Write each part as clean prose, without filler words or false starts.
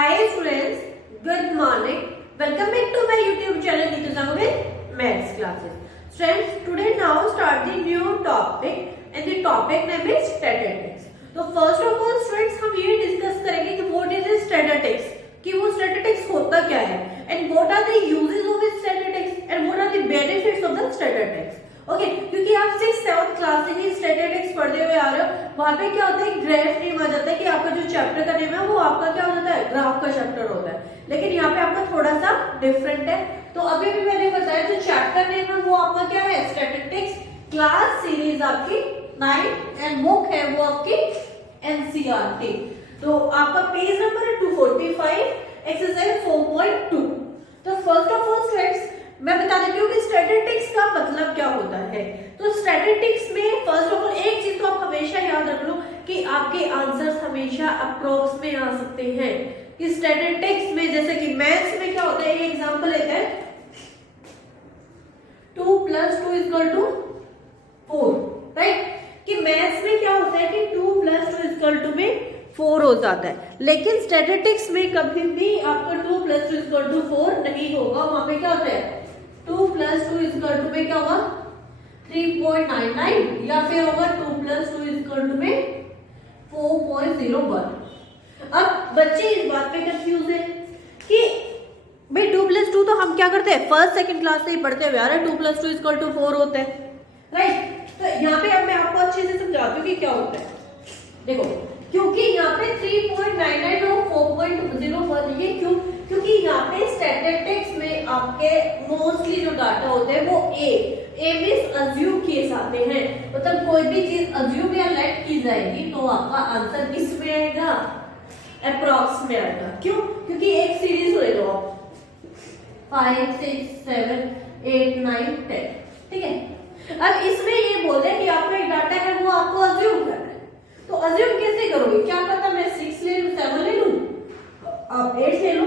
Hi students, good morning. Welcome back to my YouTube channel Nitu with Maths classes. Students, today now start the new topic and the topic name is statistics. तो first of all students हम ये discuss करेंगे कि what is statistics, कि वो statistics होता क्या है and what are the uses of statistics and what are the benefits of the statistics. Okay क्योंकि आप 6th-7th क्लास से ही स्टैटिस्टिक्स पढ़ते हुए आ रहे हो, वहां पे क्या होता है ग्राफ नेम आ जाता है कि आपका जो चैप्टर का नेम है वो आपका क्या हो जाता है ग्राफ का चैप्टर होता है, लेकिन यहाँ पे आपका थोड़ा सा डिफरेंट है. तो अभी भी मैंने बताया जो चैप्टर नेम है वो आपका क्या है स्टैटिस्टिक्स, क्लास सीरीज आपकी 9 एंड बुक है वो आपकी एनसीईआरटी. तो आपका पेज नंबर है 245 एक्सरसाइज 4.2. तो फर्स्ट ऑफ ऑल स्टूडेंट्स मैं बता देती हूँ कि स्टैटिस्टिक्स का मतलब क्या होता है. तो स्टैटिस्टिक्स में फर्स्ट ऑफ ऑल एक चीज तो आप हमेशा याद रख लो कि आपके आंसर्स हमेशा अप्रोक्स में आ सकते हैं. कि स्टैटिस्टिक्स में जैसे कि मैथ्स में क्या होता है, ये एग्जांपल लेते हैं 2 + 2 = 4, राइट. कि मैथ्स में क्या होता है कि 2 + 2 में 4 हो जाता है, लेकिन स्टैटिस्टिक्स में कभी भी आपका 2 + 2 = 4 नहीं होगा. वहां पे क्या होता है 2 + 2 = में क्या होगा 3.99 या फिर होगा 2 + 2 = में 4.01. अब बच्चे इस बात पे कंफ्यूज है कि भाई 2 + 2 तो हम क्या करते हैं फर्स्ट सेकंड क्लास से ही पढ़ते हुए आ रहे हैं 2 + 2 = 4 होता है, राइट. तो यहाँ पे अब मैं आपको अच्छे से समझाती हूँ कि क्या होता है. देखो क्योंकि यहाँ पे 3.99 और 4.01 ये क्यों, क्योंकि यहाँ पे स्टैटिस्टिक्स में आपके मोस्टली जो डाटा होते हैं वो ए मींस अज्यूम किए जाते हैं. मतलब कोई भी चीज अज्यूम या लेट की जाएगी तो आपका आंसर किस में आएगा अप्रॉक्स में आएगा. क्यों, क्योंकि एक सीरीज होएगा 5 6 7 8 9 10, ठीक है. अब इसमें ये बोल रहे कि आपका एक डाटा है वो आपको अज्यूम करना है. तो अज्यूम कैसे करोगे, क्या पता मैं 6 ले लूं 7 ले लूं आप 8 ले लो,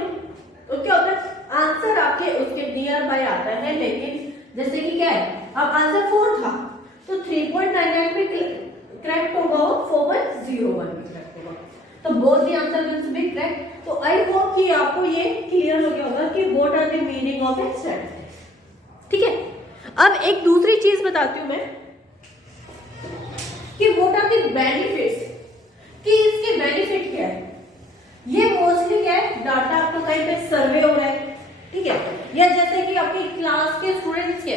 तो क्या होता है आंसर आपके उसके नियर बाय आता है. लेकिन जैसे कि क्या है अब आंसर 4 था तो 3.99 में करेक्ट होगा, 4.01 में करेक्ट होगा. तो both the answer will be correct. तो आई होप कि आपको ये क्लियर हो गया होगा कि what are the meaning of a statistics, ठीक है. अब एक दूसरी चीज बताती हूं मैं कि व्हाट आर द बेनिफिट्स, कि इसके बेनिफिट क्या है. ये मोस्टली क्या है डाटा आपका कहीं पे सर्वे हो रहा है, ठीक है, या जैसे कि आपकी क्लास के स्टूडेंट्स के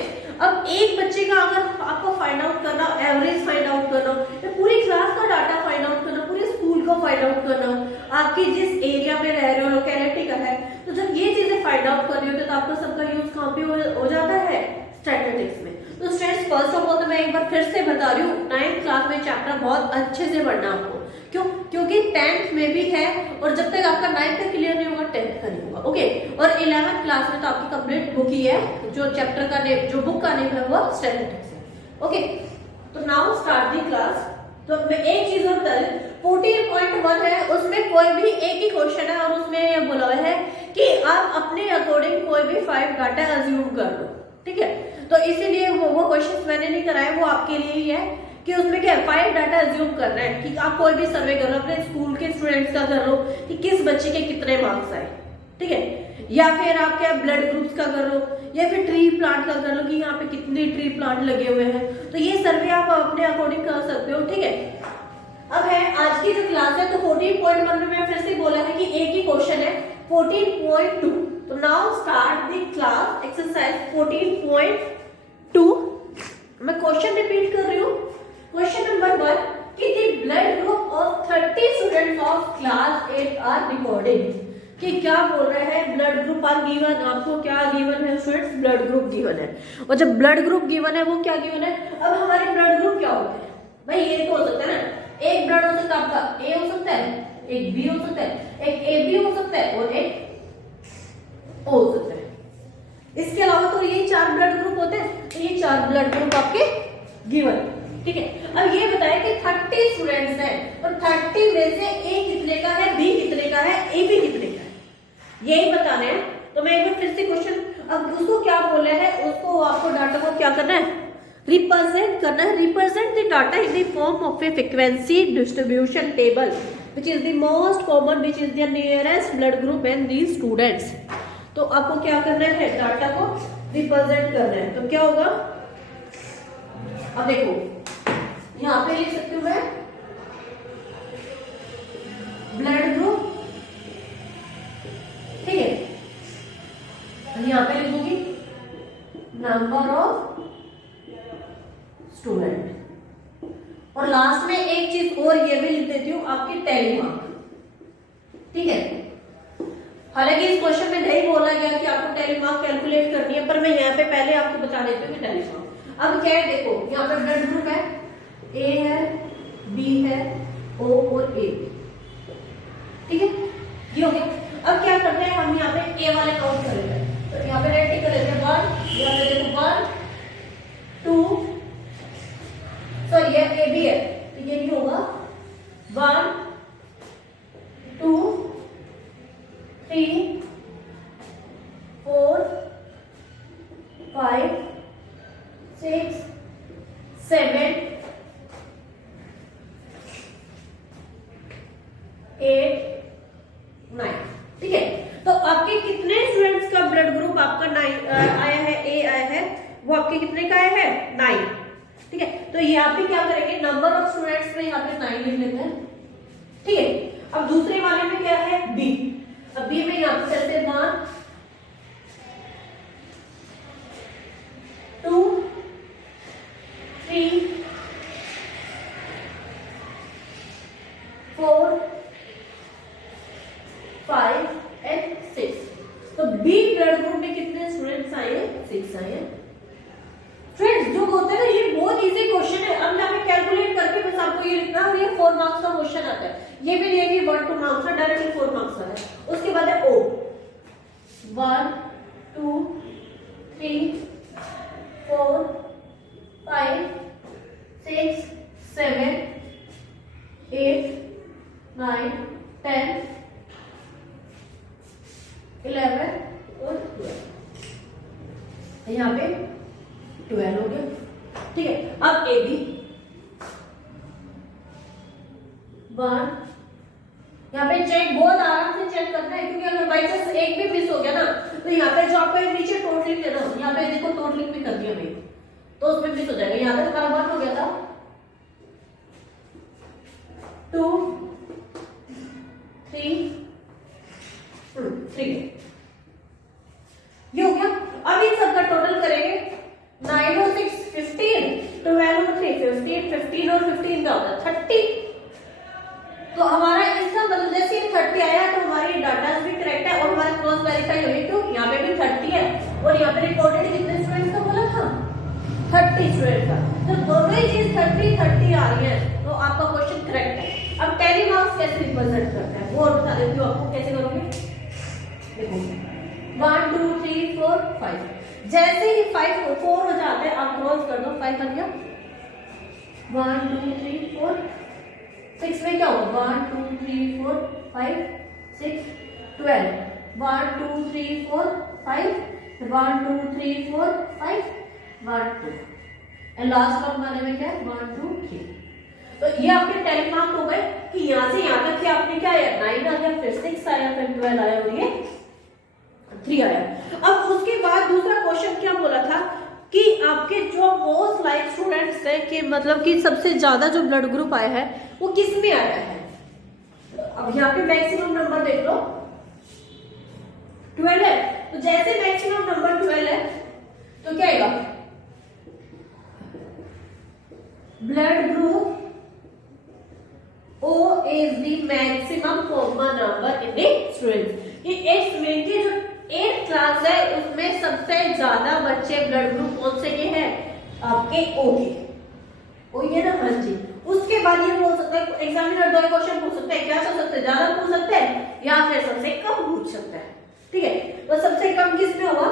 अब एक बच्चे का अगर आपको फाइंड आउट करना, एवरेज फाइंड आउट करना, या पूरी क्लास का डाटा फाइंड आउट करना, पूरे स्कूल का फाइंड आउट करना, आपके जिस एरिया में रह रहे हो लोकेलिटी का है, तो जब ये चीजें फाइंड आउट करनी होती है तो आपका सबका यूज कहाँ पे हो जाता है स्टैटिस्टिक्स में. तो स्टूडेंट्स फर्स्ट ऑफ ऑल तो मैं एक बार फिर से बता रही हूँ 9th क्लास में चैप्टर बहुत अच्छे से पढ़ना आपको. क्यों, क्योंकि 10th में भी है और जब तक आपका 9th का क्लियर नहीं होगा 10th का नहीं होगा, ओके. और 11th क्लास में तो आपकी कंप्लीट बुक ही है, जो चैप्टर का नेम जो बुक का नेम है वो स्टैटिस्टिक्स है, ओके. तो नाउ स्टार्ट द क्लास. तो मैं एक चीज और बता दूं 14.1 है, उसमें कोई भी एक ही क्वेश्चन है और उसमें ये बोला हुआ है कि आप अपने अकॉर्डिंग कोई भी 5 डाटा अज्यूम कर लो, ठीक है. तो इसीलिए वो क्वेश्चंस मैंने नहीं कराए, वो आपके लिए ही है कि उसमें क्या 5 डाटा अज्यूम करना है कि आप कोई भी सर्वे कर लो, अपने स्कूल के स्टूडेंट्स का कर लो कि किस बच्चे के कितने मार्क्स आए, ठीक है. या फिर आप क्या ब्लड ग्रुप्स का कर लो, या फिर ट्री प्लांट का कर लो कि यहाँ पे कितने ट्री प्लांट लगे हुए हैं. तो ये सर्वे आप अपने अकॉर्डिंग कर सकते हो, ठीक है. अब है आज की जो क्लास है तो 14.1 में मैं फिर से बोला है कि एक ही क्वेश्चन है 14.2. तो now start the class exercise 14.2. मैं क्वेश्चन रिपीट कर रही हूँ. क्वेश्चन नंबर 1 कि the blood group of 30 students of class 8 are recording. कि क्या बोल रहे हैं ब्लड ग्रुप आर गिवन. आपको क्या गिवन है स्टूडेंट्स, ब्लड ग्रुप गिवन है. और जब ब्लड ग्रुप गिवन है वो क्या गिवन है. अब हमारे ब्लड ग्रुप क्या होते हैं भाई, ये तो हो सकता है ना, एक ब्लड हो सकता है आपका ए हो सकता है, एक बी हो सकता है, एक ए बी हो सकता है और एक हो सकता है. इसके अलावा तो ये 4 ब्लड ग्रुप होते हैं. तो ये 4 ब्लड ग्रुप आपके गिवन, ठीक है. अब ये बताया कि 30 स्टूडेंट्स हैं और 30 में से ए कितने का है, बी कितने का है, ए बी कितने का है, यही बताना है. तो मैं एक बार फिर से क्वेश्चन, अब उसको क्या बोला है, उसको आपको डाटा को क्या करना है रिप्रेजेंट करना है. Represent the data in the form of A frequency distribution table. Which is the most common, which is the nearest blood group in the students. तो आपको क्या करना है, डाटा को रिप्रेजेंट करना है। तो क्या होगा, अब देखो यहां पे लिख सकती हूं मैं ब्लड ग्रुप, ठीक है, यहां पे लिखूंगी नंबर ऑफ स्टूडेंट, और लास्ट में एक चीज और ये भी लिख देती हूँ, आपकी टैली मार्क, ठीक है। हालांकि इस क्वेश्चन में नहीं बोला गया कि आपको टैली मार्क कैलकुलेट करनी है, पर मैं यहाँ पे पहले आपको बता देती हूँ कि टैली मार्क। अब क्या है, देखो यहाँ पे ब्लड ग्रुप है, ए है, बी है, ओ और ए, ठीक है, ये हो गया। अब क्या करते हैं, हम यहाँ पे ए वाले काउंट कर लेते हैं। तो यहाँ पे रेड टिक कर लेते हैं 1, यहाँ पे देखो 1 2, सॉरी ये ए बी है तो ये भी होगा 1 2 3 4 5 6 7 8 9, ठीक है। तो आपके कितने स्टूडेंट्स का ब्लड ग्रुप आपका 9 आया है, ए आया है, वो आपके कितने का आया है 9, ठीक है। तो यहाँ पे क्या करेंगे, नंबर ऑफ स्टूडेंट्स में यहाँ पे 9 लिख लेते हैं, ठीक है। अब दूसरे वाले में क्या है, बी। अब बी में यहाँ पे चलते 1 2 3 4 5 and 6। तो बी ब्लड ग्रुप में कितने स्टूडेंट्स आए हैं, 6 आए हैं। फ्रेंड्स जो होता है ना, ये बहुत इजी क्वेश्चन है। अब यहाँ पे कैलकुलेट करके बस आपको ये लिखना है, ये 4 मार्क्स का क्वेश्चन आता है। ये भी नहीं है कि 1 2 मार्क्स का, डायरेक्टली 4 मार्क्स का है। उसके बाद है ओ, 1 2 3 4 5 6 7 8 9 10 11 और 12, यहाँ पे 12 हो गया, ठीक है। अब ए बी 1, यहाँ पे चेक बहुत आराम से चेक करना है, क्योंकि अगर बाई चांस एक भी मिस हो गया ना, तो यहाँ पे जो आपका नीचे टोटलिंग है ना, यहाँ पे देखो टोटलिंग भी कर दिया भाई, तो उसमें मिस हो जाएगा। यहाँ पे हमारा 1 हो गया था, 2 3 3, ये हो गया। अब इन सबका टोटल करेंगे, 9 और 6 15, 12 और 3 15, 15 और 15 का होता है 30। तो हमारा इसका मतलब जैसे 30 आया तो हमारी डाटा भी करेक्ट है और हमारा क्रॉस वेरीफाई हो गई। तो यहाँ पे भी 30 है और यहाँ पे रिकॉर्डेड कितने स्टूडेंट्स का बोला था, 30 स्टूडेंट का। तो दोनों ही चीज 30 30 आ रही है, तो आपका क्वेश्चन करेक्ट है। अब टैली मार्क्स कैसे रिप्रेजेंट करता है वो और बता देती हूँ आपको, कैसे करोगे। देखो 1 2 3 4 5, जैसे ही 5 4 हो जाता है आप क्रॉस कर दो, 5 बन गया। 1 2 3 4, 6 में क्या होगा, 1 2 3 4 5 6 12, 1 2 3 4 5, 1 2 3 4 5 1 2, एंड लास्ट वन वाले में क्या है 1 2 3। तो ये आपके टैली मार्क हो गए कि यहाँ से यहाँ तक कि आपने क्या आया 9 आ गया, फिर 6 आया, फिर 12 आया और ये 3 आया। अब उसके बाद दूसरा क्वेश्चन क्या बोला था कि आपके जो मोस्ट लाइक स्टूडेंट्स है कि मतलब कि सबसे ज्यादा जो ब्लड ग्रुप आया है वो किस में आया है। अब यहाँ पे मैक्सिमम नंबर देख लो 12 है, तो जैसे मैक्सिमम नंबर 12 है तो क्या आएगा, blood group O is the maximum common number in the students। कि एक स्टूडेंट की जो 8th क्लास है उसमें सबसे ज्यादा बच्चे ब्लड ग्रुप कौन से के हैं, आपके O के, O ये ना, हाँ जी। उसके बाद ये बोल सकता है एग्जामिनर 2 क्वेश्चन पूछ सकते हैं, क्या सबसे ज्यादा पूछ सकते हैं या फिर सबसे कम पूछ सकता है, ठीक है। तो सबसे कम किस में होगा,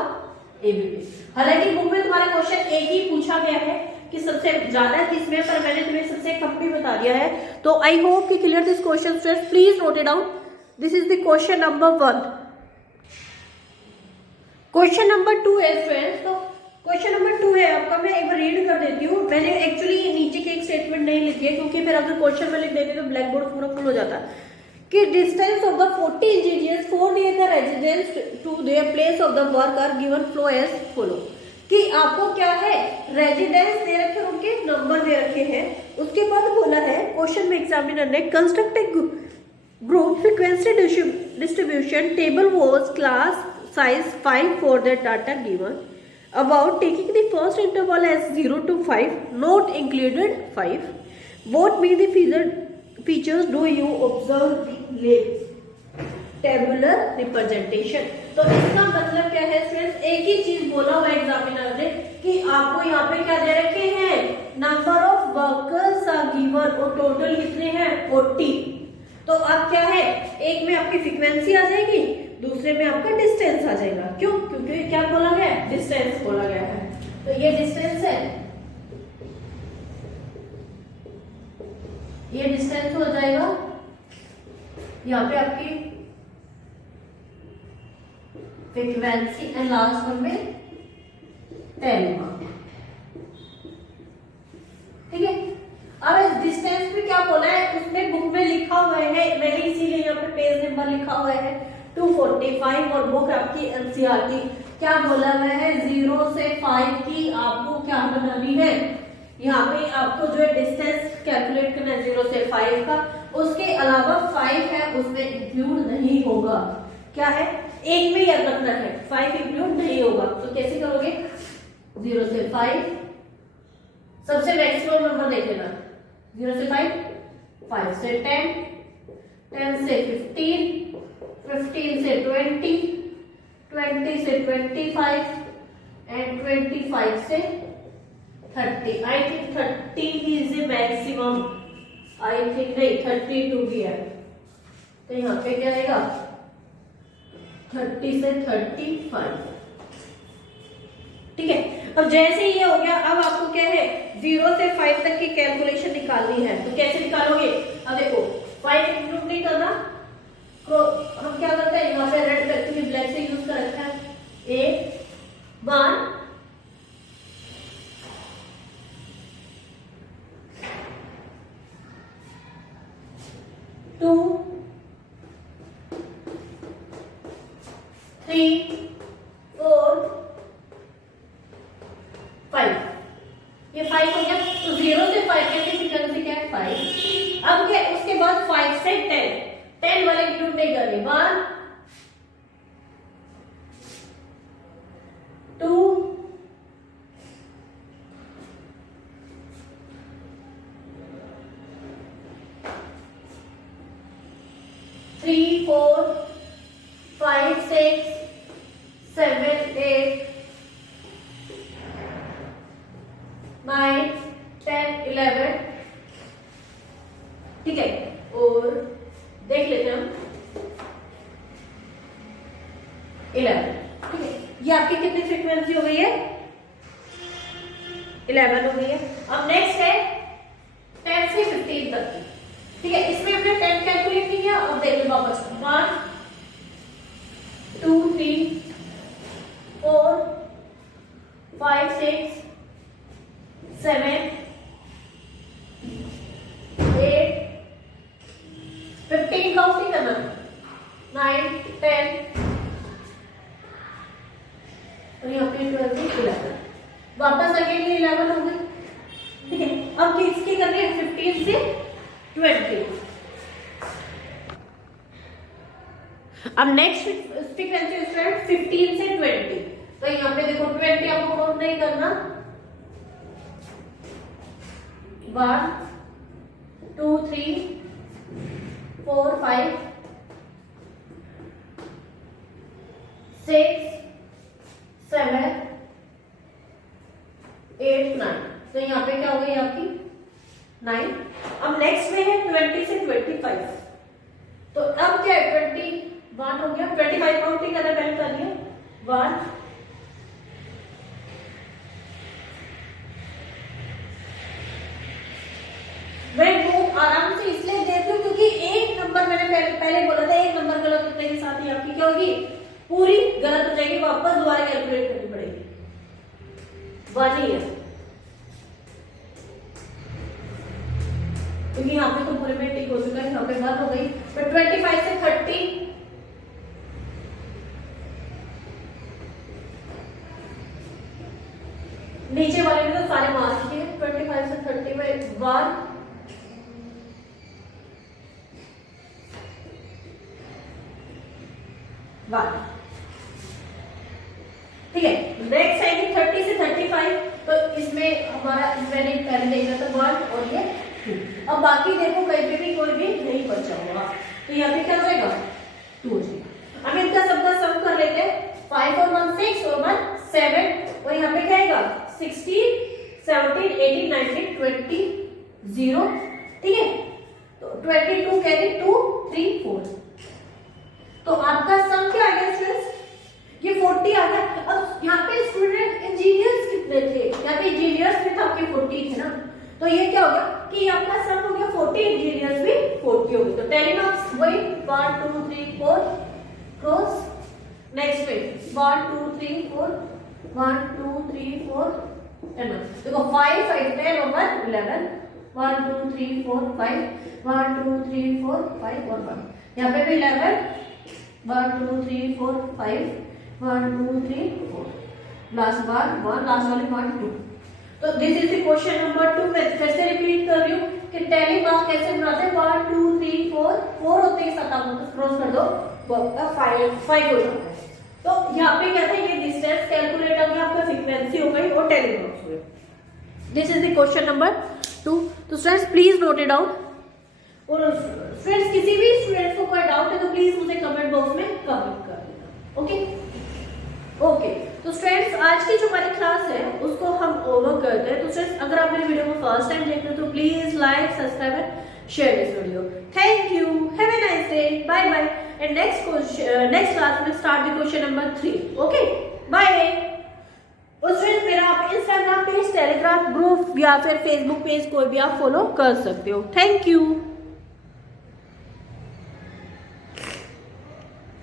एबीपी। हालांकि बुक में तुम्हारे क्वेश्चन एक ही पूछा गया है कि सबसे ज्यादा किसमें, पर मैंने तुम्हें सबसे कम भी बता दिया है। तो आई होप कि clear this question students, please note it down. This is the question number 1। Question number 2 है फ्रेंड्स, तो क्वेश्चन नंबर 2 है आपका, मैं एक बार रीड कर देती हूँ। मैंने एक्चुअली नीचे के एक स्टेटमेंट नहीं लिखी है क्योंकि फिर अगर क्वेश्चन में लिख देते तो ब्लैक बोर्ड पूरा फुल हो जाता। कि distance of the 40 engineers for near the residence to their place of the work are given flow as follow, कि आपको क्या है, रेजिडेंस दे रखे हैं, उनके नंबर दे रखे हैं, उसके बाद बोला है क्वेश्चन में एग्जामिनर ने construct A group frequency distribution table was class size 5 for the data given about taking the first interval as 0 to 5 not included 5. What be the features do you observe in tabular representation? तो इसका मतलब क्या है students, एक ही चीज बोला हुआ examiner ने कि आपको यहाँ पे क्या दे रखे हैं, number of workers are given और टोटल कितने हैं 40। तो अब क्या है, एक में आपकी फ्रीक्वेंसी आ जाएगी, दूसरे में आपका डिस्टेंस आ जाएगा। क्यों? क्योंकि क्या बोला गया है, डिस्टेंस बोला गया है। तो ये डिस्टेंस है, ये डिस्टेंस हो जाएगा, यहाँ पे आपकी फ्रीक्वेंसी एंड लास्ट वन में 10। ठीक है, अब इस डिस्टेंस में क्या बोला है, उसमें बुक में लिखा हुआ है, मैंने इसीलिए यहाँ पे पेज नंबर लिखा हुआ है 245 और बुक आपकी एनसीईआरटी क्या बोला हुआ है 0 से 5 की आपको क्या बनानी है, यहाँ पे आपको जो है डिस्टेंस कैलकुलेट करना है 0 से 5 का, उसके अलावा 5 है उसमें इंक्लूड नहीं होगा। क्या है, एक में याद रखना है 5 इंक्लूड नहीं होगा। तो कैसे करोगे, 0 से 5, सबसे मैक्सिमम नंबर देख लेना, 0 से 5, 5 से 10, 10 से 15, 15 से 20, 20 से 25 एंड 25 से 30। I think 30 is a maximum, I think नहीं 32 भी है, तो यहाँ पे क्या आएगा 30 से 35। ठीक है, अब जैसे ये हो गया, अब आपको क्या है 0 से 5 तक की कैलकुलेशन निकालनी है। तो कैसे निकालोगे, अब देखो 5 इंक्लूड नहीं करना, तो हम क्या करते हैं, यहाँ पे रेड करके ब्लैक से यूज कर रखा है, 1 2 3 4 5, ये 5 हो गया। तो 0 से 5 की फ्रीक्वेंसी क्या है 5। अब क्या, उसके बाद 5 से 10 वाले इंक्लूड नहीं करने, 1 2 3 4 5 6 7 8 9 10 11। ठीक है, और देख लेते हैं हम 11। ठीक है, ये आपकी कितनी फ्रीक्वेंसी हो गई है, 11 हो गई है। अब नेक्स्ट है 10 से 15 तक की। ठीक है, इसमें हमने 10 कैलकुलेट नहीं किया, अब देख लो वापस 1 2 3 4 5 6 7 8 15 काउंट नहीं करना, 9 10 और यहाँ पे 12 11, वापस अगेन 11 हो गई। ठीक है, अब किसकी करनी है 15 से 20। अब नेक्स्ट फ्रीक्वेंसी स्टूडेंट 15 से 20। तो यहाँ पे देखो 20 आपको काउंट नहीं करना, 1 2 3 4 5 6 7 8 9। तो यहाँ पे क्या हो गई आपकी 9। अब नेक्स्ट में है 20 से 25। तो अब क्या है 21 हो गया, 25 काउंटिंग करना पहले करिए, 1 मैं खूब आराम से इसलिए देख लूं क्योंकि एक नंबर मैंने पहले बोला था, एक नंबर गलत होने के साथ ही आपकी क्या होगी, पूरी गलत हो जाएगी, वापस दोबारा कैलकुलेट करनी पड़ेगी। 1 ही है, क्योंकि यहाँ पे तो पूरे में टिक हो चुका है, यहाँ पे 1 हो गई। तो 25 से 30, नीचे वाले में तो सारे मार्क्स किए। 25 से 30 में 1, 1, ठीक है। नेक्स्ट आएगी 30 से 35, तो इसमें हमारा मैंने पहले देखा था 1 और ये 2। अब बाकी देखो कहीं पे भी कोई भी नहीं बचा हुआ, तो यहाँ पे क्या हो जाएगा 2 हो जाएगा। अब इनका सबका सम कर लेते हैं। 5 और 1 6 और 1 7, और यहाँ पे क्या आएगा 16 17 18 19 20 0, ठीक है। तो 22 कैरी 2 3 4, तो आपका सम क्या आ गया स्टूडेंट्स, ये 40 आ गया। अब यहाँ पे स्टूडेंट इंजीनियर्स कितने थे, यहाँ पे इंजीनियर्स में तो आपके 40 थे ना, तो ये क्या हो गया कि आपका सम हो गया 40, इंजीनियर्स भी 40 हो गए। तो टेली मार्क्स वही 1 2 3 4 क्रॉस। नेक्स्ट पे 1 2 3 4 1 2 3 4 10, देखो 5 5 10 और 1 11, 1 2 3 4 5 1 2 3 4 5 और 1, यहाँ पे भी 11 1 2 3 4 5 1 2 3 4, लास्ट 1 लास्ट वाले 1 2। तो this is the question number 2। मैं फिर से रिपीट कर रही हूँ कि टैली मार्क्स कैसे बनाते हैं। 1 2 3 4 4 होते हैं, 7 आप क्रॉस कर दो, 5 हो जाता है। तो यहाँ पे क्या था, ये डिस्टेंस कैलकुलेट हो गया, आपका फ्रीक्वेंसी हो गई और टैली मार्क्स हो गए। This is the question number 2। तो students please note it down, और फ्रेंड्स किसी भी स्टूडेंट को कोई डाउट है तो प्लीज मुझे कमेंट बॉक्स में कमेंट कर देना। ओके, तो स्टूडेंट्स आज की जो हमारी क्लास है उसको हम ओवर करते हैं। तो स्टूडेंट्स अगर आप मेरी वीडियो को फर्स्ट टाइम देख रहे हो तो please like subscribe and share this video. Thank you, have a nice day, bye bye, and next class में start the question number 3। Okay, bye. और स्टूडेंट्स मेरा आप इंस्टाग्राम पेज, टेलीग्राम ग्रुप या फिर फेसबुक पेज कोई भी आप follow कर सकते हो। Thank you.